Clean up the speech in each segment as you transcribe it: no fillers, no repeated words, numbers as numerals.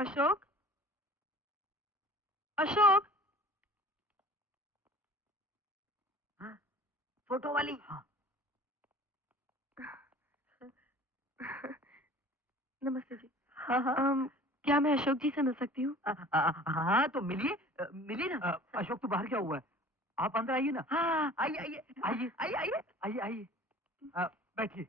अशोक, अशोक। हाँ, फोटो वाली। हाँ। नमस्ते जी। हाँ हाँ। क्या मैं अशोक जी से मिल सकती हूँ? हाँ तो मिलिए, मिलिए ना। अशोक तो बाहर क्या हुआ है? आप अंदर आइए ना। हाँ आइए आइए आइए आइए आइए आइए आइए। बैठिए।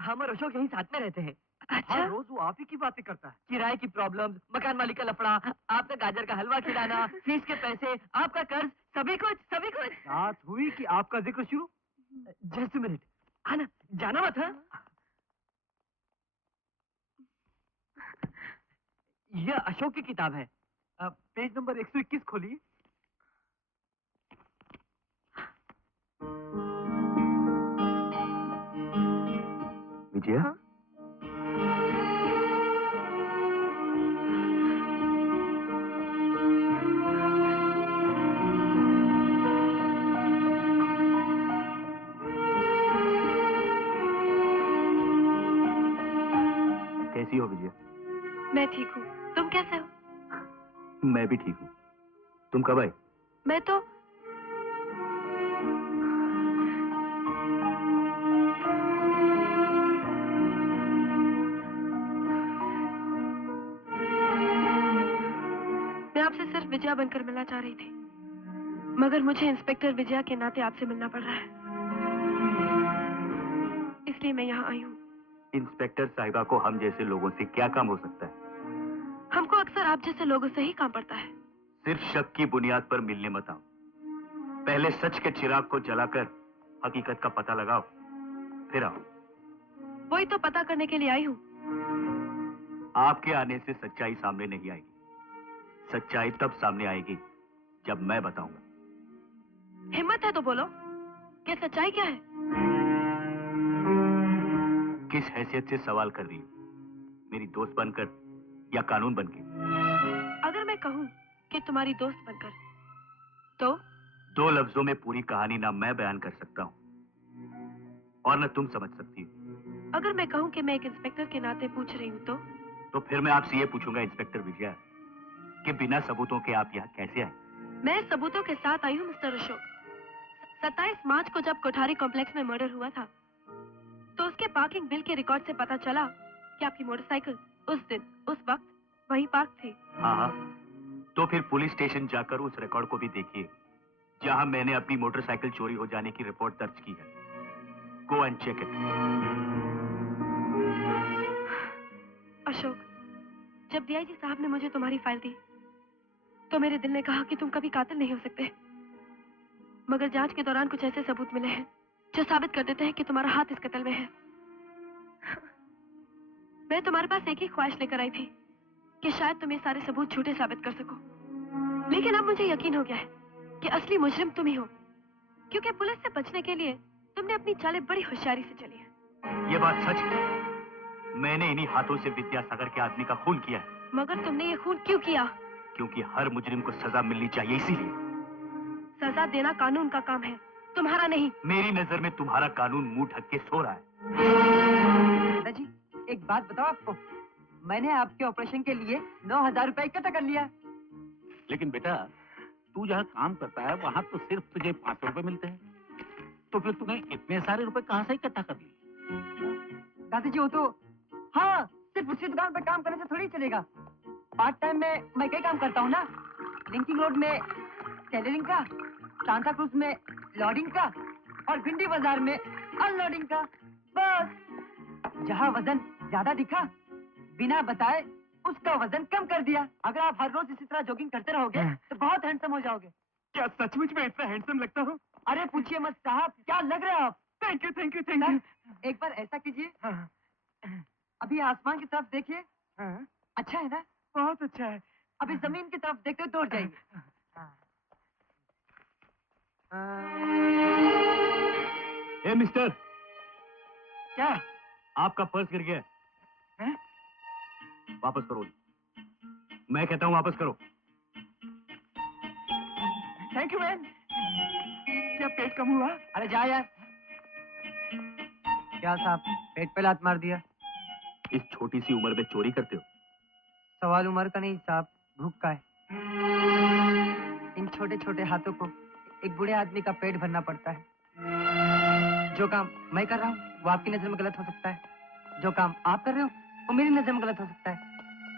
हम और अशोक यहीं साथ में रहते हैं। अच्छा। हर रोज वो आप ही की बातें करता है। किराए की प्रॉब्लम, मकान मालिक का लफड़ा, आपका गाजर का हलवा खिलाना, फीस के पैसे, आपका कर्ज, सभी कुछ सभी कुछ। बात हुई कि आपका जिक्र शुरू। जस्ट मिनट, आना, जाना मत। हाँ, यह अशोक की किताब है। पेज नंबर 121 खोलिए। विजया। हाँ? कैसी हो विजया? मैं ठीक हूँ। तुम कैसे हो? मैं भी ठीक हूँ। तुम कब आई? मैं तो मैं आपसे सिर्फ विजया बनकर मिलना चाह रही थी, मगर मुझे इंस्पेक्टर विजया के नाते आपसे मिलना पड़ रहा है, इसलिए मैं यहाँ आई हूँ। इंस्पेक्टर साहिबा को हम जैसे लोगों से क्या काम हो सकता है? हमको अक्सर आप जैसे लोगों से ही काम पड़ता है। सिर्फ शक की बुनियाद पर मिलने मत आओ। पहले सच के चिराग को जलाकर हकीकत का पता लगाओ, फिर आओ। वही तो पता करने के लिए आई हूँ। आपके आने से सच्चाई सामने नहीं आएगी। सच्चाई तब सामने आएगी जब मैं बताऊंगा। हिम्मत है तो बोलो, क्या सच्चाई क्या है? किस हैसियत से सवाल कर रही हो? मेरी दोस्त बनकर या कानून बनके? अगर मैं कहूँ कि तुम्हारी दोस्त बनकर, तो? दो लफ्जों में पूरी कहानी ना मैं बयान कर सकता हूँ और न तुम समझ सकती हो। अगर मैं कहूँ कि मैं एक इंस्पेक्टर के नाते पूछ रही हूँ, तो फिर मैं आपसे ये पूछूंगा इंस्पेक्टर विजया, कि बिना सबूतों के आप यहाँ कैसे आए? मैं सबूतों के साथ आई हूँ मिस्टर अशोक। 27 मार्च को जब कोठारी कॉम्प्लेक्स में मर्डर हुआ था, तो उसके पार्किंग बिल के रिकॉर्ड से पता चला कि आपकी मोटरसाइकिल उस दिन, उस वक्त वहीं पार्क थी। हाँ हाँ, तो फिर पुलिस स्टेशन जाकर उस रिकॉर्ड को भी देखिए, जहां मैंने अपनी मोटरसाइकिल चोरी हो जाने की रिपोर्ट दर्ज की है। Go and check it. Ashok, जब डीआईजी साहब ने मुझे तुम्हारी फाइल दी, तो मेरे दिल ने कहा कि तुम कभी कातिल नहीं हो सकते। मगर जांच के दौरान कुछ ऐसे सबूत मिले हैं जो साबित कर देते हैं कि तुम्हारा हाथ इस कत्ल में है। मैं तुम्हारे पास एक ही ख्वाहिश लेकर आई थी कि शायद तुम ये सारे सबूत झूठे साबित कर सको, लेकिन अब मुझे यकीन हो गया है कि असली मुजरिम तुम ही हो, क्योंकि पुलिस से बचने के लिए तुमने अपनी चालें बड़ी होशियारी से चली है। ये बात सच है। मैंने इन्हीं हाथों से विद्यासागर के आदमी का खून किया है। मगर तुमने ये खून क्यों किया? क्योंकि हर मुजरिम को सजा मिलनी चाहिए, इसीलिए। सजा देना कानून का काम है, तुम्हारा नहीं। मेरी नजर में तुम्हारा कानून मुंह ढक के सो रहा है। दादाजी, एक बात बताओ आपको, मैंने आपके ऑपरेशन के लिए 9,000 रुपए इकट्ठा कर लिया। लेकिन बेटा, तू जहाँ काम करता है वहाँ तो सिर्फ तुझे 500 रुपए मिलते हैं, तो फिर तूने इतने सारे रुपए कहाँ से इकट्ठा कर लिए? दादाजी वो तो, हाँ, सिर्फ उसी दुकान पर काम करने से थोड़ी चलेगा। पार्ट टाइम में मैं कई काम करता हूँ ना। लिंकिंग रोड में टेलरिंग का, सांता क्रूज में लोडिंग का और भिंडी बाजार में अनलोडिंग का। बस जहाँ वजन ज्यादा दिखा, बिना बताए उसका वजन कम कर दिया। अगर आप हर रोज इसी तरह जॉगिंग करते रहोगे तो बहुत हैंडसम हो जाओगे। क्या सचमुच में इतना हैंडसम लगता हूँ? अरे पूछिए मत साहब, क्या लग रहे हो आप। Thank you thank you thank you. एक बार ऐसा कीजिए, अभी आसमान की तरफ देखिए। अच्छा है ना? बहुत अच्छा है। अभी जमीन की तरफ देखते दौड़ जाइए। ए मिस्टर, क्या? आपका पर्स गिर गया है। वापस करो। मैं कहता हूँ वापस करो। Thank you man. क्या पेट कम हुआ? अरे जा यार। क्या साहब, पेट पे लात मार दिया? इस छोटी सी उम्र में चोरी करते हो? सवाल उम्र का नहीं साहब, भूख का है। इन छोटे छोटे हाथों को एक बूढ़े आदमी का पेट भरना पड़ता है। जो काम मैं कर रहा हूँ वो आपकी नजर में गलत हो सकता है, जो काम आप कर रहे हो वो मेरी नजर में गलत हो सकता है।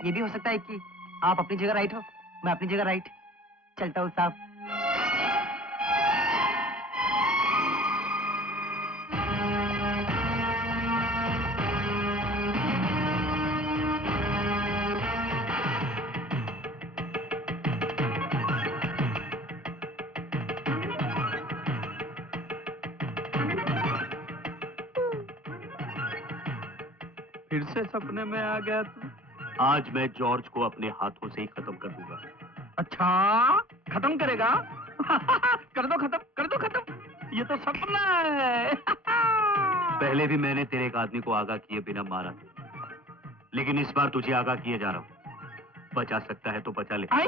ये भी हो सकता है कि आप अपनी जगह राइट हो, मैं अपनी जगह राइट। चलता हूँ साहब। फिर से सपने में आ गया तू। आज मैं जॉर्ज को अपने हाथों से ही खत्म कर दूंगा। अच्छा, खत्म करेगा? कर दो खत्म, कर दो खत्म। ये तो सपना है। पहले भी मैंने तेरे एक आदमी को आगाह किए बिना मारा, लेकिन इस बार तुझे आगाह किए जा रहा हूँ। बचा सकता है तो बचा ले। आई,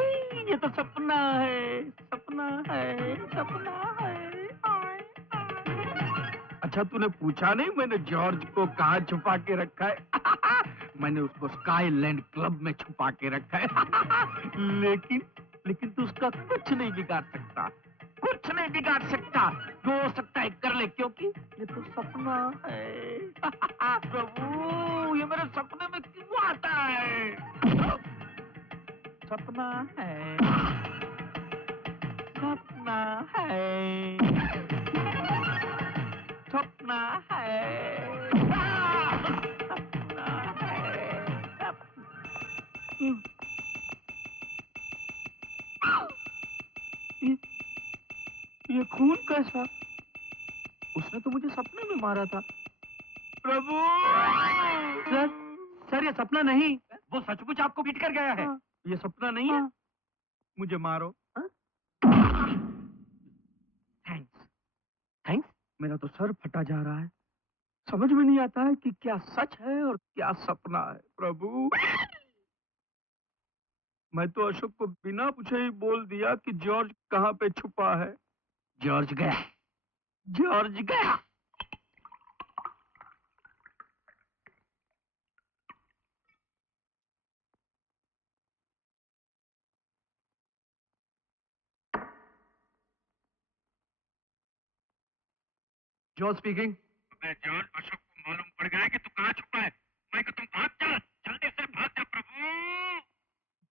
ये तो सपना है, सपना है, सपना है। आय, आय। अच्छा, तूने पूछा नहीं मैंने जॉर्ज को कहाँ छुपा के रखा है? मैंने उसको स्काईलैंड क्लब में छुपा के रखा है। लेकिन तू उसका कुछ नहीं बिगाड़ सकता, कुछ नहीं बिगाड़ सकता। जो हो सकता है कर ले, क्योंकि ये तो सपना है। प्रभु, ये मेरे सपने में क्यों आता है? सपना है, सपना है, सपना है, सपना है। ये खून कैसा? उसने तो मुझे सपने में मारा था। प्रभु! सर, ये सपना नहीं, वो सचमुच आपको पीट कर गया है। ये सपना नहीं है। मुझे मारो। Thanks, thanks. मेरा तो सर फटा जा रहा है। समझ में नहीं आता है कि क्या सच है और क्या सपना है। प्रभु, मैं तो अशोक को बिना पूछे ही बोल दिया कि जॉर्ज कहाँ पे छुपा है। जॉर्ज गया, जॉर्ज गया। George speaking. मैं जॉर्ज, अशोक को मालूम पड़ गया कि तू कहाँ छुपा है। मैं कि तुम भाग जा, जल्दी से भाग जा प्रभु।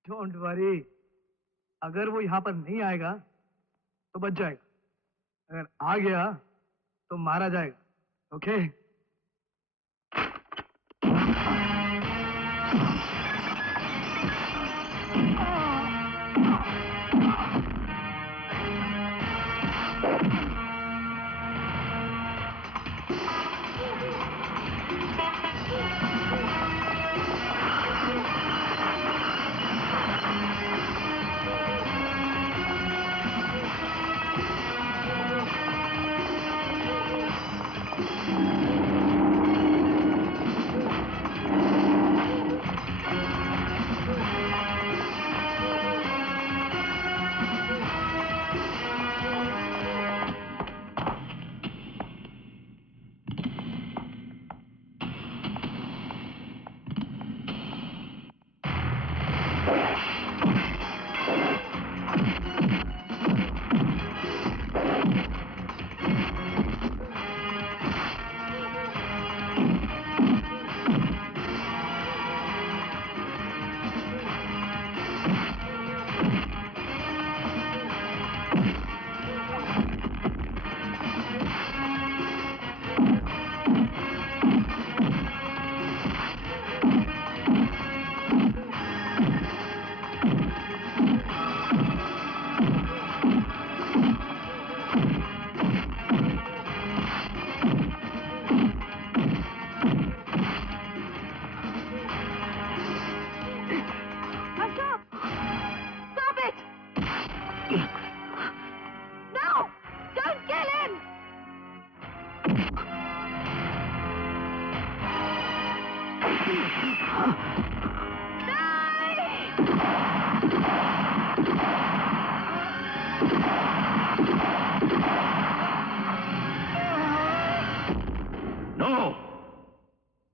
डोंट वरी, अगर वो यहाँ पर नहीं आएगा तो बच जाएगा, अगर आ गया तो मारा जाएगा। Okay?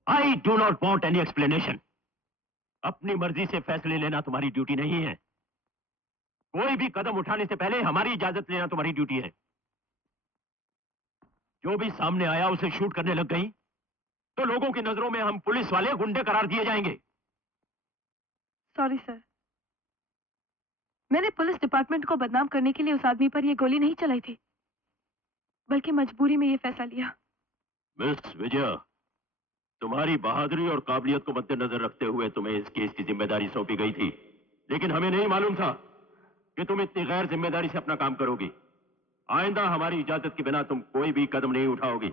I do not want any explanation. अपनी मर्जी से फैसले लेना तुम्हारी ड्यूटी नहीं है। कोई भी कदम उठाने से पहले हमारी इजाजत लेना तुम्हारी ड्यूटी है। जो भी सामने आया उसे शूट करने लग गई तो लोगों की नजरों में हम पुलिस वाले गुंडे करार दिए जाएंगे। सॉरी सर, मैंने पुलिस डिपार्टमेंट को बदनाम करने के लिए उस आदमी पर यह गोली नहीं चलाई थी, बल्कि मजबूरी में यह फैसला लिया। मिस विजया, तुम्हारी बहादुरी और काबिलियत को मद्देनजर रखते हुए तुम्हें इस केस की जिम्मेदारी सौंपी गई थी, लेकिन हमें नहीं मालूम था कि तुम इतनी गैर जिम्मेदारी से अपना काम करोगी। आइंदा हमारी इजाजत के बिना तुम कोई भी कदम नहीं उठाओगी।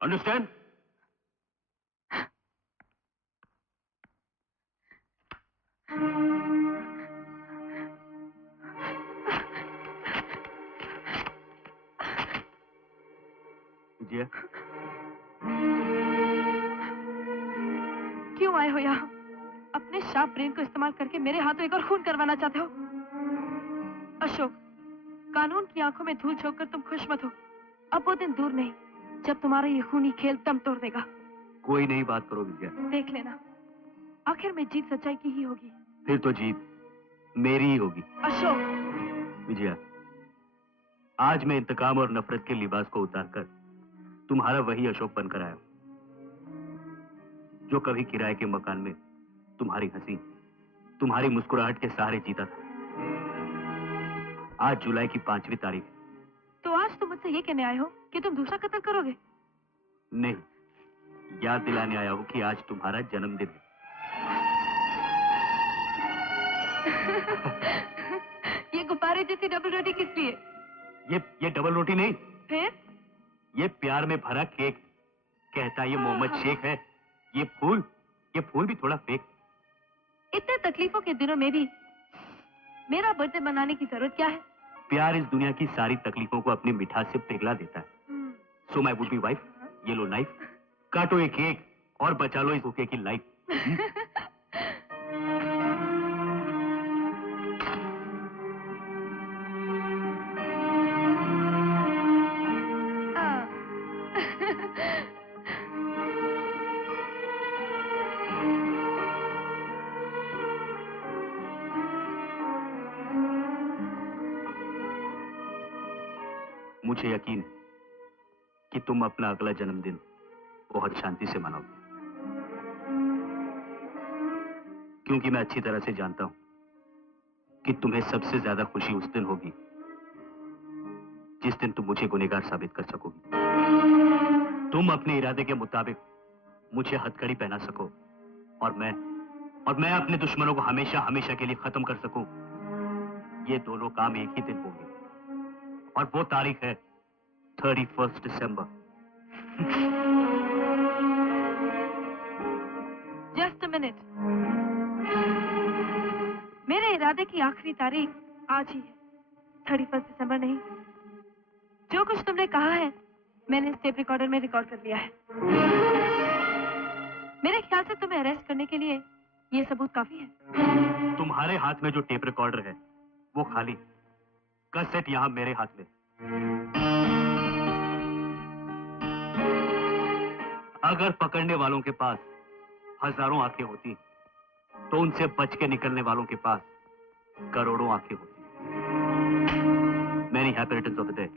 अंडरस्टैंड? विजया, क्यों आए हो यहाँ? अपने शार्प ब्रेन को इस्तेमाल करके मेरे हाथों एक और खून करवाना चाहते हो? अशोक, कानून की आंखों में धूल झोंक कर तुम खुश मत हो। अब वो दिन दूर नहीं जब तुम्हारा ये खूनी खेल दम तोड़ देगा। कोई नई बात करो विजया। देख लेना, आखिर में जीत सच्चाई की ही होगी। फिर तो जीत मेरी ही होगी। अशोक। विजया, आज मैं इंतकाम और नफरत के लिबास को उतारकर तुम्हारा वही अशोक बनकर आया हूं, जो कभी किराए के मकान में तुम्हारी हंसी, तुम्हारी मुस्कुराहट के सहारे जीता था। आज जुलाई की 5वीं तारीख है। तो आज तुम मुझसे ये कहने आए हो कि तुम दूसरा कत्ल करोगे? नहीं, याद दिलाने आया हूं कि आज तुम्हारा जन्मदिन है। ये गुब्बारे जैसी डबल रोटी किस लिए? ये डबल रोटी नहीं, फिर? ये प्यार में भरा केक। कहता ये मोहम्मद शेख है। ये फूल भी थोड़ा फेक। इतने तकलीफों के दिनों में भी मेरा बर्थडे मनाने की जरूरत क्या है? प्यार इस दुनिया की सारी तकलीफों को अपनी मिठास से पिघला देता है। So my would be wife, ये लो नाइफ, काटो ये केक और बचा लो इस भूखे की लाइफ। मुझे यकीन है कि तुम अपना अगला जन्मदिन बहुत शांति से मनाओगे, क्योंकि मैं अच्छी तरह से जानता हूं कि तुम्हें सबसे ज्यादा खुशी उस दिन होगी जिस दिन तुम मुझे गुनहगार साबित कर सकोगी। तुम अपने इरादे के मुताबिक मुझे हथकड़ी पहना सको और मैं अपने दुश्मनों को हमेशा हमेशा के लिए खत्म कर सकूं। ये दोनों काम एक ही दिन होंगे और वो तारीख है 31 दिसंबर। जस्ट अ मिनट, मेरे इरादे की आखिरी तारीख आज ही है, 31 दिसंबर नहीं। जो कुछ तुमने कहा है मैंने इस टेप रिकॉर्डर में रिकॉर्ड कर लिया है। मेरे ख्याल से तुम्हें अरेस्ट करने के लिए ये सबूत काफी है। तुम्हारे हाथ में जो टेप रिकॉर्डर है वो खाली, कैसेट यहां मेरे हाथ में। अगर पकड़ने वालों के पास हजारों आंखें होती तो उनसे बच के निकलने वालों के पास करोड़ों आंखें होती। Many happy returns of the day.